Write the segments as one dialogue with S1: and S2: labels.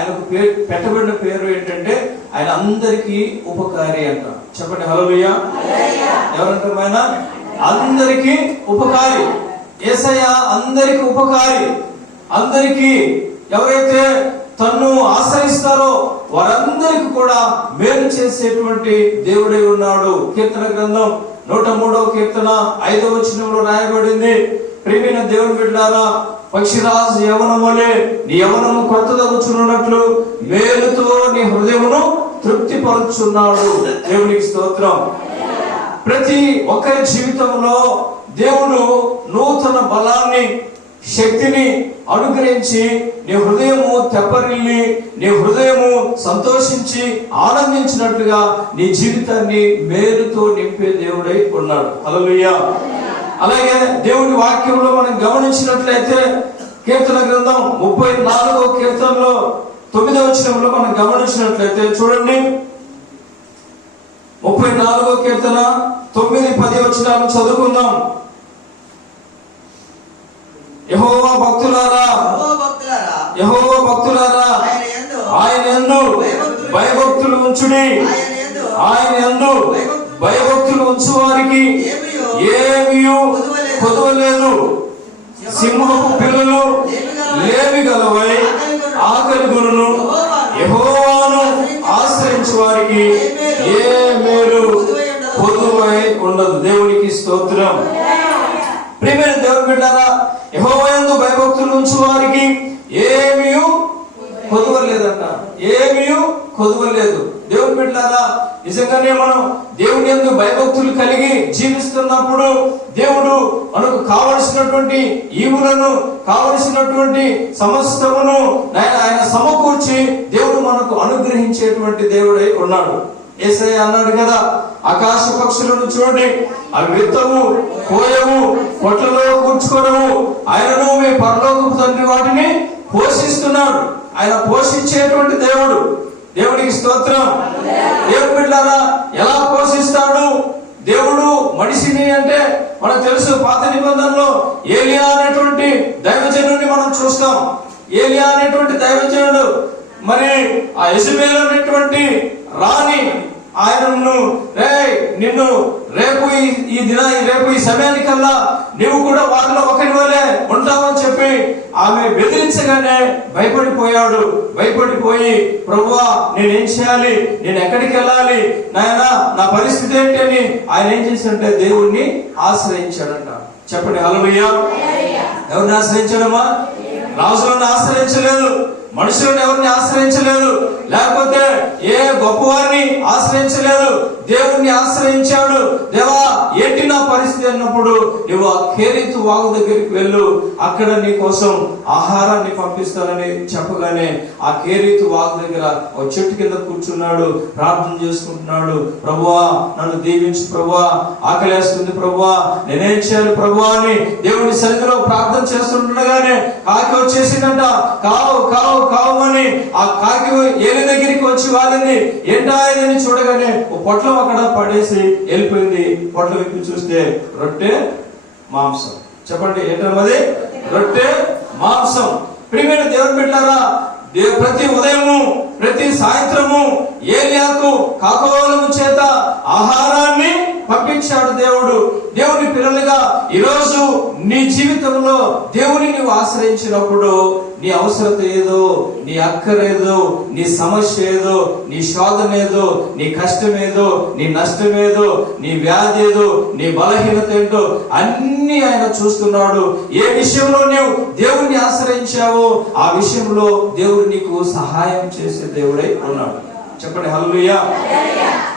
S1: ఆయనకు పేరు పెట్టబడిన పేరు ఏంటంటే ఆయన అందరికీ ఉపకారి అంట చెప్పండి హలోయ ఎవరంటారు ఆయన? అందరికీ ఉపకారి. ఏసయ్య అందరికీ ఉపకారి. అందరికీ ఎవరైతే తన్ను ఆశ్రయిస్తారో వారందరికీ కూడా మేలు చేసేటువంటి దేవుడై ఉన్నాడు. కీర్తన గ్రంథం నూట మూడవ కీర్తన ఐదవ వచనంలో రాయబడింది. ప్రేమైన దేవుని బిడ్డారా పక్షిరాజు యవనం వలె నీ యవనము కొత్తదగుచున్నట్లు మేలుతో నీ హృదయమును తృప్తిపరుచున్నాడు. దేవునికి స్తోత్రం. ప్రతి ఒక్కరి జీవితంలో దేవుడు నూతన బలాన్ని శక్తిని అనుగ్రహించి నీ హృదయము తెప్పరిల్లి నీ హృదయము సంతోషించి ఆనందించినట్లుగా నీ జీవితాన్ని మేలుతో నింపే దేవుడై ఉన్నాడు. అలలుయ్యా అలాగే దేవుడి వాక్యంలో మనం గమనించినట్లయితే కీర్తన గ్రంథం ముప్పై నాలుగో కీర్తనలో తొమ్మిదవ వచనంలో మనం గమనించినట్లయితే చూడండి. ముప్పై నాలుగో కీర్తన తొమ్మిది పది వచనాలు చదువుకుందాం. యహోవా భక్తులారా
S2: యెహోవా భక్తులారా, ఆయన
S1: ఎందు భయభక్తులు ఉంచుడి.
S2: ఆయన
S1: ఎందు భయభక్తులు ఉంచు వారికి
S2: ఏమియో
S1: ఏమియు కొదవలేదు. సింహపు పిల్లలు లేవి గలవై ఆకలి గురును యహోవాను ఆశ్రయించు. వారికి ఏ మేలు. పొదువై ఉండదు. దేవునికి స్తోత్రం. ప్రియమైన దేవుని బిడ్డారా యహోవయందు భయభక్తులు ఉంచు వారికి ఏమీ కొదువలేదంట. ఏమీ కొదువలేదు. దేవుని బిడ్డారా నిజంగానే మనం దేవుని యందు భయభక్తులు కలిగి జీవిస్తున్నప్పుడు దేవుడు మనకు కావలసినటువంటి ఈవులను కావలసినటువంటి సమస్తమును ఆయన ఆయన సమకూర్చి దేవుడు మనకు అనుగ్రహించేటువంటి దేవుడై ఉన్నాడు. ఏసై అన్నాడు కదా ఆకాశ పక్షులను చూడండి అవి విత్తము కోయము కొట్లలో కూర్చుకోవడము ఆయనను మీ పరలోకపు తండ్రి వాటిని పోషిస్తున్నాడు. ఆయన పోషించేటువంటి దేవుడు. దేవుడికి స్తోత్రం. దేవుడు బిడ్డారా ఎలా పోషిస్తాడు? దేవుడు మనిషిని అంటే మనకు తెలుసు పాత నిబంధనలో ఏలియా అనేటువంటి దైవజనుడిని మనం చూస్తాం. ఏలియా అనేటువంటి దైవజనుడు మరి ఆ యజమేలు అనేటువంటి రాణి ఆయనను రే నిన్ను రేపు ఈ- ఈ దిన రేపు ఈ సమయానికల్లా నీవు కూడా వారిలో ఒకరి వలె ఉంటావని చెప్పి ఆమె బెదిరించగానే భయపడిపోయాడు. భయపడిపోయి ప్రభువా నేనేం చేయాలి? నేను ఎక్కడికి వెళ్ళాలి? నాయన నా పరిస్థితి ఏంటి? అని ఆయన ఏం చేశాడంటే దేవుణ్ణి ఆశ్రయించాడంట. చెప్పండి హల్లెలూయా. ఎవరిని ఆశ్రయించడమా రాజులను ఆశ్రయించలేదు. మనుషులను ఎవరిని ఆశ్రయించలేదు? లేకపోతే గొప్పవారిని ఆశ్రయించలేదు. దేవుణ్ణి ఆశ్రయించాడు. దేవా ఏంటి నా అన్నప్పుడు నువ్వు ఆ కేరీతు వాగు దగ్గరికి వెళ్ళు. అక్కడ నీ కోసం ఆహారాన్ని పంపిస్తానని చెప్పగానే ఆ కేరీతు వాగు దగ్గర ఒక చెట్టు కింద కూర్చున్నాడు. ప్రార్థన చేసుకుంటున్నాడు. ప్రభువా నన్ను దీవించు ప్రభువా ఆకలేస్తుంది ప్రభువా నేనేం చేయాలి ప్రభువా అని దేవుని సన్నిధిలో ప్రార్థన చేస్తుండగానే కాకి వచ్చేసిందంట. కావు కావు కావమని ఆ కాకి ఏలి దగ్గరికి వచ్చి వాళ్ళని ఏంటా చూడగానే ఓ పొట్లం అక్కడ పడేసి వెళ్ళిపోయింది. పొట్లం విప్పి చూస్తే రొట్టె మాంసం. చెప్పండి ఏంటన్నది రొట్టె మాంసం. ప్రియమైన దేవుని బిడ్డారా దే- ప్రతి ఉదయము ప్రతి సాయంత్రము ఏలియాకు కాకోలము చేత ఆహారాన్ని పంపించాడు దేవుడు. దేవుని పిల్లలుగా ఈరోజు నీ జీవితంలో దేవుని నీవు ఆశ్రయించినప్పుడు నీ అవసరత ఏదో నీ అక్కరేదో నీ సమస్య ఏదో నీ శోధన ఏదో నీ కష్టం ఏదో నీ నష్టం ఏదో నీ వ్యాధి ఏదో నీ బలహీనత ఏంటో అన్ని ఆయన చూస్తున్నాడు. ఏ విషయంలో నీవు దేవుణ్ణి ఆశ్రయించావో ఆ విషయంలో దేవుడు నీకు సహాయం చేసే దేవుడై ఉన్నాడు. చెప్పండి హల్లెలూయా.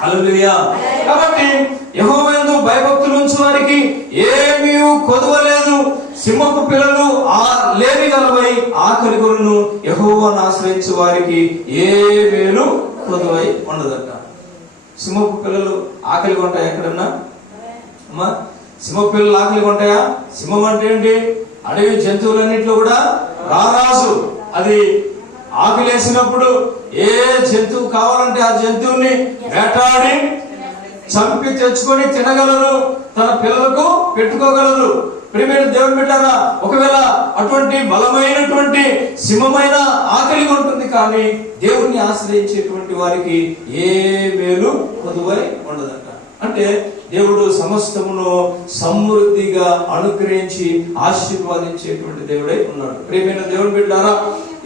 S1: హల్లెలూయా. కాబట్టి యెహోవాయందు భయభక్తులు ఉంచు వారికి ఏమీ కొదవలేదు. సింహపు పిల్లలు ఆ లేని గలవై ఆకలి కొనును. యహోవాను ఆశ్రయించు వారికి ఏ మేలు కొదవై ఉండదట. సింహపు పిల్లలు ఆకలి కొంటాయి ఎక్కడన్నా? అమ్మా సింహ పిల్లలు ఆకలి కొంటాయా? సింహం అంటే ఏంటి? అడవి జంతువులన్నింటిలో కూడా రారాజు. అది ఆకలేసినప్పుడు ఏ జంతువు కావాలంటే ఆ జంతువుని వేటాడి చంపి తెచ్చుకొని తినగలరు. తన పిల్లలకు పెట్టుకోగలరు. ప్రియమైన దేవుని బిడ్డారా ఒకవేళ అటువంటి బలమైనటువంటి సింహమైన ఆకలి ఉంటుంది కానీ దేవుణ్ణి ఆశ్రయించేటువంటి వారికి ఏ మేలు పొదువై ఉండదంట. అంటే దేవుడు సమస్తమును సమృద్ధిగా అనుగ్రహించి ఆశీర్వాదించేటువంటి దేవుడై ఉన్నాడు. ప్రేమైన దేవుడు బిడ్డారా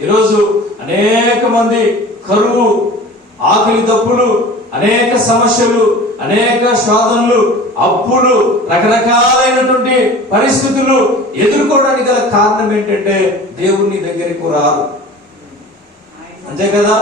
S1: ఈరోజు అనేక మంది కరువు ఆకలి తప్పులు అనేక సమస్యలు అనేక శోధనలు అప్పులు రకరకాలైనటువంటి పరిస్థితులు ఎదుర్కోవడానికి గల కారణం ఏంటంటే దేవుని దగ్గరికి రారు. అంతే కదా?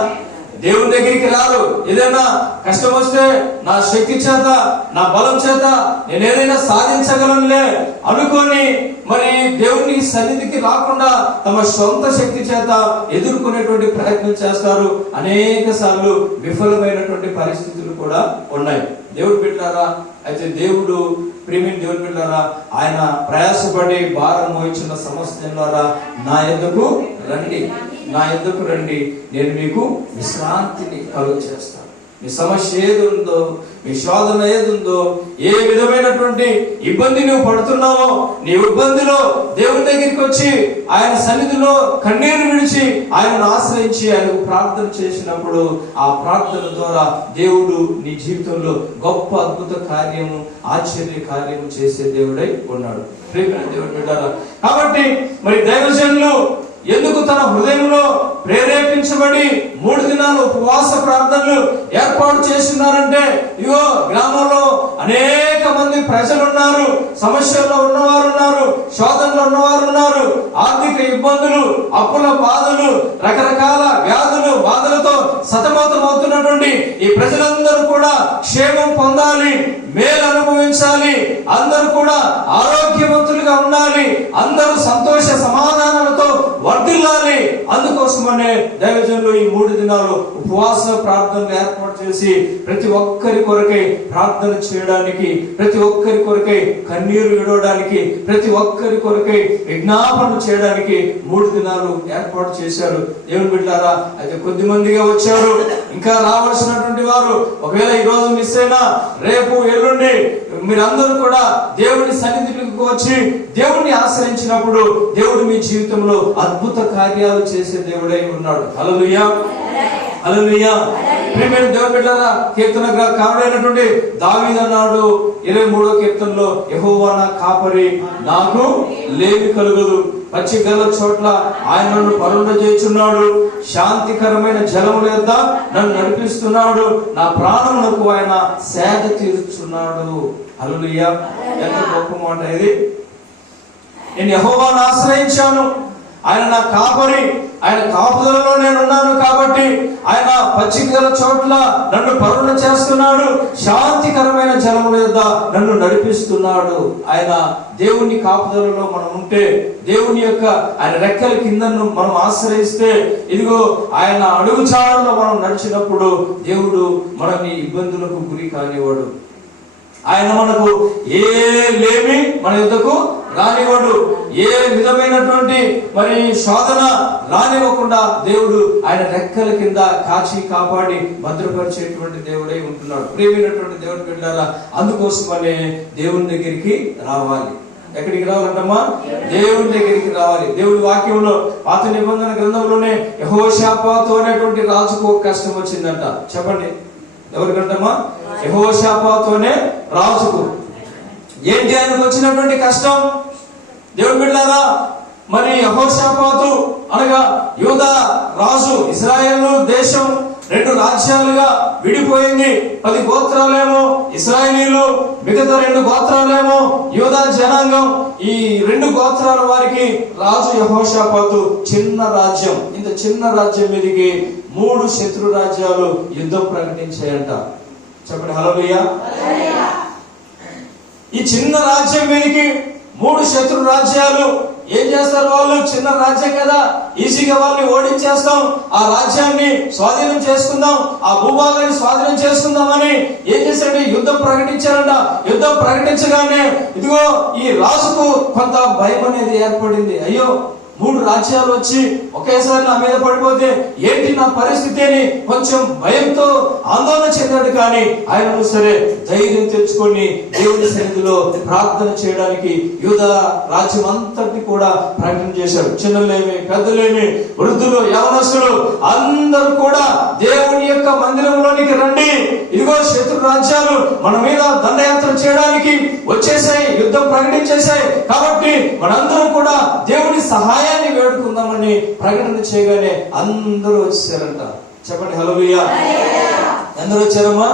S1: దేవుని దగ్గరికి రారు. ఏదైనా కష్టం వస్తే నా శక్తి చేత నా బలం చేత నేను ఏదైనా సాధించగలనులే అనుకొని మరి దేవుని సన్నిధికి రాకుండా తమ సొంత శక్తి చేత ఎదుర్కొనేటువంటి ప్రయత్నం చేస్తారు. అనేక సార్లు విఫలమైనటువంటి పరిస్థితులు కూడా ఉన్నాయి. దేవుడు పెట్టారా అయితే దేవుడు ప్రేమిని దేవుడు పెట్టారా ఆయన ప్రయాసపడి భారం మోయించిన సమస్య నా ఎందుకు? రండి. నా ఎందుకు రండి? నేను మీకు విశ్రాంతిని కలుగు చేస్తాను మీ సమస్య ఏది ఉందో మీ శోధన ఏది ఉందో ఏ విధమైనటువంటి ఇబ్బంది నువ్వు పడుతున్నావో నీ ఇబ్బందిలో దేవుని దగ్గరికి వచ్చి ఆయన సన్నిధిలో కన్నీరు విడిచి ఆయనను ఆశ్రయించి ఆయనకు ప్రార్థన చేసినప్పుడు ఆ ప్రార్థన ద్వారా దేవుడు నీ జీవితంలో గొప్ప అద్భుత కార్యము ఆశ్చర్య కార్యము చేసే దేవుడై ఉన్నాడు. దేవుడు కాబట్టి మరి దైవజనులు హృదయంలో ప్రేరేపించబడి మూడు దినాలు ఉపవాస ప్రార్థనలు ఏర్పాటు చేస్తున్నారంటే ఇగో గ్రామంలో అనేక మంది ప్రజలు ఉన్నారు సమస్యల్లో ఉన్నవారు ఉన్నారు శోధనలో ఉన్నవారు ఉన్నారు ఆర్థిక ఇబ్బందులు అప్పుల బాధలు రకరకాల వ్యాధులు బాధలతో సతమతమవుతున్నటువంటి ఈ ప్రజలందరూ కూడా క్షేమం పొందాలి మేలు అనుభవించాలి అందరూ కూడా ఆరోగ్యవంతులుగా ఉండాలి అందరూ సంతోష కోసమనే దైవజనులు ఈ మూడు దినాలు ఉపవాస ప్రార్థనలు ఏర్పాటు చేసి ప్రతి ఒక్కరి కొరకై ప్రార్థన చేయడానికి ప్రతి ఒక్కరి కొరకై కన్నీరు విడవడానికి ప్రతి ఒక్కరి కొరకై విజ్ఞాపన చేయడానికి మూడు దినాలు ఏర్పాటు చేశారు. దేవుని బిడ్డారా అయితే కొద్ది మందిగా వచ్చారు. ఇంకా రావాల్సినటువంటి వారు ఒకవేళ ఈ రోజు మిస్ రేపు ఎల్లుండి మీరందరూ కూడా దేవుని సన్నిధికి వచ్చి దేవుణ్ణి ఆశ్రయించినప్పుడు దేవుడు మీ జీవితంలో అద్భుత కార్యాలు చేసే దేవుడై ఉన్నాడు. అలలుయా అలలుయా ప్రేమైన దేవుడు బిడ్డలారా కీర్తన కారుడైనటువంటి దావీదు అన్నాడు ఇరవై మూడో కీర్తనలో యెహోవా నా కాపరి నాకు లేవి కలుగదు. పచ్చి గల చోట్ల ఆయన నన్ను పరుణ చేస్తున్నాడు శాంతికరమైన జలముల యొద్ద నన్ను నడిపిస్తున్నాడు. నా ప్రాణములకు ఆయన సేద తీరుచున్నాడు. హల్లెలూయా. ఎంత గొప్ప మాట ఇది. నేను యహోవాను ఆశ్రయించాను. ఆయన నా కాపరి. ఆయన కాపుదలలో నేను ఉన్నాను కాబట్టి ఆయన పచ్చికల చోట్ల నన్ను పరుణ చేస్తున్నాడు. శాంతికరమైన జలముల యొద్ద నన్ను నడిపిస్తున్నాడు. ఆయన దేవుని కాపుదలలో మనం ఉంటే దేవుని యొక్క ఆయన రెక్కల కిందను మనం ఆశ్రయిస్తే ఇదిగో ఆయన అడుగుచాడలో మనం నడిచినప్పుడు దేవుడు మనల్ని ఇబ్బందులకు గురి కానివాడు. ఆయన మనకు ఏ లేమి మన యుద్ధకు రానివ్వడు. ఏ విధమైనటువంటి మరి శోధన రానివ్వకుండా దేవుడు ఆయన రెక్కల కింద కాచి కాపాడి భద్రపరిచేటువంటి దేవుడై ఉంటున్నాడు. ప్రేమైనటువంటి దేవుడు బిడ్డారా అందుకోసమనే దేవుని దగ్గరికి రావాలి. ఎక్కడికి రావాలంటమ్మా? దేవుని దగ్గరికి రావాలి. దేవుడి వాక్యంలో పాత నిబంధన గ్రంథంలోనే యహోషాపాతు అనేటువంటి రాజుకు ఒక కష్టం వచ్చిందంట. చెప్పండి. ఎవరికంటమ్మా? యహోషాపాతోనే రాజుకు. ఏంటి ఆయనకు వచ్చినటువంటి కష్టం? దేవుడు బిడ్డారా మరి యహోషాపాతు అనగా యూద రాజు ఇస్రాయేల్ దేశం రెండు రాజ్యాలుగా విడిపోయింది. పది గోత్రాలేమో ఇస్రాయేలీలు మిగతా రెండు గోత్రాలేమో యూదా జనాంగం. ఈ రెండు గోత్రాల వారికి రాజు యహోషాపాతు చిన్న రాజ్యం. ఇంత చిన్న రాజ్యం మీదకి మూడు శత్రు రాజ్యాలు యుద్ధం ప్రకటించాయంట. చెప్పండి హలోయా ఈ చిన్న రాజ్యం మీదకి మూడు శత్రు రాజ్యాలు ఏం చేస్తారు వాళ్ళు? చిన్న రాజ్యం కదా. ఈజీగా వాళ్ళని ఓడించేస్తాం. ఆ రాజ్యాన్ని స్వాధీనం చేసుకుందాం. ఆ భూభాగాన్ని స్వాధీనం చేసుకుందామని ఏం చేశారంటే యుద్ధం ప్రకటించారంట. యుద్ధం ప్రకటించగానే ఇదిగో ఈ రాజుకు కొంత భయం అనేది ఏర్పడింది. అయ్యో మూడు రాజ్యాలు వచ్చి ఒకేసారి నా మీద పడిపోతే ఏంటి నా పరిస్థితి అని కొంచెం భయంతో ఆందోళన చెందాడు కానీ ఆయన సరే ధైర్యం తెచ్చుకొని దేవుని సన్నిధిలో ప్రార్థన చేయడానికి యూద రాజ్యం అంతటి కూడా ప్రకటన చేశాడు. చిన్నలేమి పెద్దలేమి వృద్ధులు యవనస్తులు అందరూ కూడా దేవుని యొక్క మందిరంలోనికి రండి. ఇదిగో శత్రు రాజ్యాలు మన మీద దండయాత్ర చేయడానికి వచ్చేసాయి యుద్ధం ప్రకటించేశాయి. కాబట్టి మనందరం కూడా దేవుని సహాయాన్ని వేడుకుందామని ప్రకటన చేయగానే అందరూ వచ్చేసారంట. చెప్పండి హలోయా అందరూ వచ్చారమ్మా?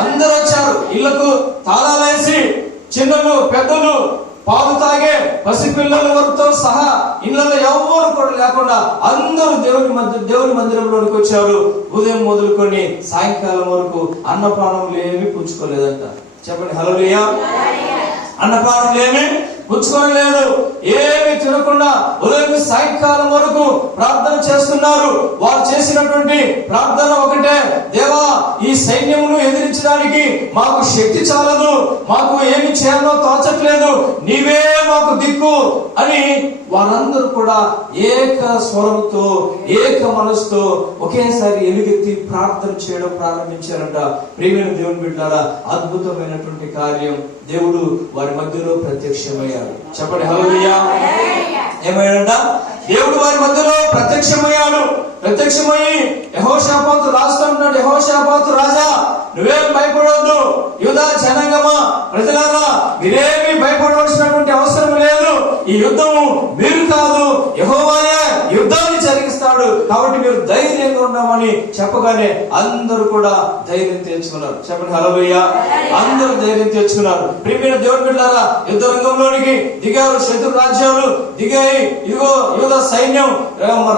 S1: అందరూ వచ్చారు. ఇళ్ళకు తాళాలేసి చిన్నలు పెద్దలు పాలు తాగే పసిపిల్లల వరకుతో సహా ఇళ్ళలో ఎవరు కూడా లేకుండా అందరూ దేవుని మధ్య దేవుని మందిరంలోనికి వచ్చారు. ఉదయం మొదలుకొని సాయంకాలం వరకు అన్నపానములు ఏమీ పుచ్చుకోలేదంట. చెప్పండి హలోయా అన్నపానం పుచ్చుకొని పుచ్చుకోలేదు ఏమి తినకుండా ఉదయం సాయంకాలం వరకు ప్రార్థన చేస్తున్నారు. వారు చేసినటువంటి ప్రార్థన ఒకటే. దేవా ఈ సైన్యమును ఎదిరించడానికి మాకు శక్తి చాలదు. మాకు ఏమి చేయాలో తోచట్లేదు. నీవే మాకు దిక్కు అని వారందరూ కూడా ఏక స్వరంతో ఏక మనసుతో ఒకేసారి ఎలుగెత్తి ప్రార్థన చేయడం ప్రారంభించారంట. ప్రేమైన దేవుని బిడ్డారా అద్భుతమైనటువంటి కార్యం. దేవుడు వారి మధ్యలో ప్రత్యక్షమయ్యారు చెప్పండి హలోయా ఏమైనా దేవుడు వారి మధ్యలో ప్రత్యక్షమయ్యాడు. ప్రత్యక్షమయ్యి యహోషాపాతు రాస్తూ ఉంటాడు యహోషాపాతు రాజా నువ్వేం భయపడవద్దు యుధా జనంగమా ప్రజలారా మీరేమి భయపడవలసినటువంటి అవసరం లేదు. ఈ యుద్ధము మీరు కాదు యహోవాయే యుద్ధాన్ని జరిగిస్తాడు. కాబట్టి మీరు ధైర్యంగా ఉన్నామని చెప్పగానే అందరూ కూడా ధైర్యం తెచ్చుకున్నారు. చెప్పండి హలోయ్య అందరూ ధైర్యం తెచ్చుకున్నారు. ప్రియమైన దేవుడి బిడ్డారా యుద్ధ రంగంలోనికి దిగారు శత్రు రాజ్యాలు. దిగాయి. ఇదిగో యుద్ధ సైన్యం.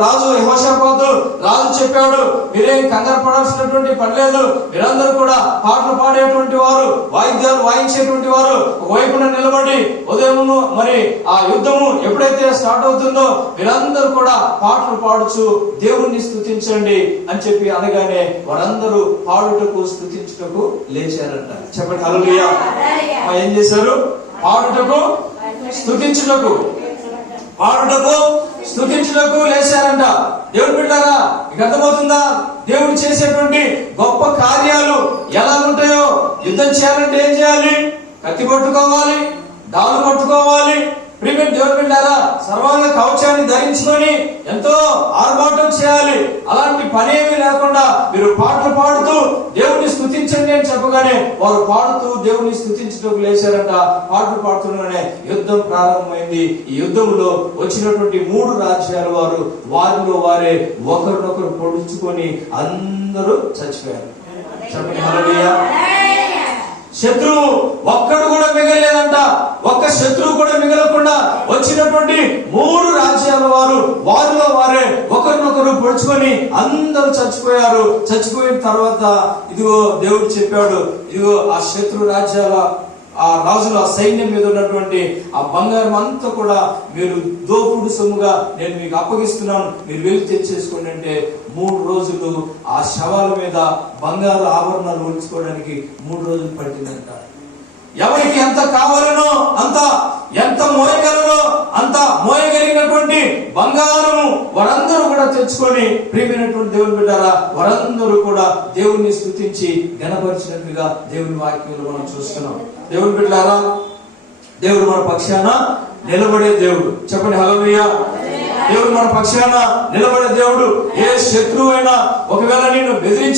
S1: రాజు యహోషపాతు రాజు చెప్పాడు మీరేం కంగారు పడాల్సినటువంటి పని లేదు. మీరందరూ కూడా పాటలు పాడేటువంటి వారు వాయిద్యాలు వాయించేటువంటి వారు. ఒకవైపున నిలబడి ఉదయమును మరి ఆ యుద్ధము ఎప్పుడైతే స్టార్ట్ అవుతుందో మీరందరూ కూడా పాటలు పాడుచు దేవుణ్ణి స్తుతించండి అని చెప్పి అనగానే వారందరూ పాడుటకు స్తుతించుటకు లేచారంట చెప్పండి ఆ, ఏం చేశారు? పాడుటకు స్తుతించుటకు. పాడుటకు స్తుతించుటకు లేచారంట. దేవుడు బిడ్డారా మీకు అర్థమవుతుందా? దేవుడు చేసేటువంటి గొప్ప కార్యాలు ఎలా ఉంటాయో? యుద్ధం చేయాలంటే ఏం చేయాలి? కత్తి పట్టుకోవాలి డాలు పట్టుకోవాలి ప్రియమైన దేవుడు బిడ్డారా సర్వాంగ కవచాన్ని ధరించుకొని ఎంతో ఆర్భాటం చేయాలి. అలాంటి పనేమీ లేకుండా మీరు పాటలు పాడుతూ దేవుణ్ణి స్థుతించండి అని చెప్పగానే వారు పాడుతూ దేవుణ్ణి స్థుతించడం లేచారంట. పాటలు పాడుతుండగానే యుద్ధం ప్రారంభమైంది. ఈ యుద్ధంలో వచ్చినటువంటి మూడు రాజ్యాల వారు వారిలో వారే ఒకరినొకరు పొడుచుకొని అందరూ చచ్చిపోయారు. చెప్పండి శత్రువు ఒక్కడు కూడా మిగలేదంట ఒక్క శత్రువు కూడా మిగలకుండా వచ్చినటువంటి మూడు రాజ్యాల వారు వారిలో వారే ఒకరినొకరు పొడుచుకొని అందరూ చచ్చిపోయారు. చచ్చిపోయిన తర్వాత ఇదిగో దేవుడు చెప్పాడు ఇదిగో ఆ శత్రు రాజ్యాల ఆ రాజుల ఆ సైన్యం మీద ఉన్నటువంటి ఆ బంగారం అంతా కూడా మీరు దోపుడు సొమ్ముగా నేను మీకు అప్పగిస్తున్నాను. మీరు వెళ్ళి తెచ్చేసుకోండి అంటే మూడు రోజులు ఆ శవాల మీద బంగారు ఆభరణాలు ఉంచుకోవడానికి మూడు రోజులు పట్టిందంట. ఎవరికి ఎంత కావాలనో అంత ఎంత మోయ ఉన్నటువంటి బంగారము వారందరూ కూడా తెచ్చుకొని ప్రియమైనటువంటి దేవుని బిడ్డారా వారందరూ కూడా దేవుణ్ణి స్థుతించి గణపరిచినట్లుగా దేవుని వాక్యంలో మనం చూస్తున్నాం. దేవుని బిడ్డారా దేవుడు మన పక్షాన నిలబడే దేవుడు. చెప్పండి హలోయ్య దేవుడు మన పక్షాన నిలబడే దేవుడు. ఏ శత్రువైనా ఒకవేళ నేను బెదిరించి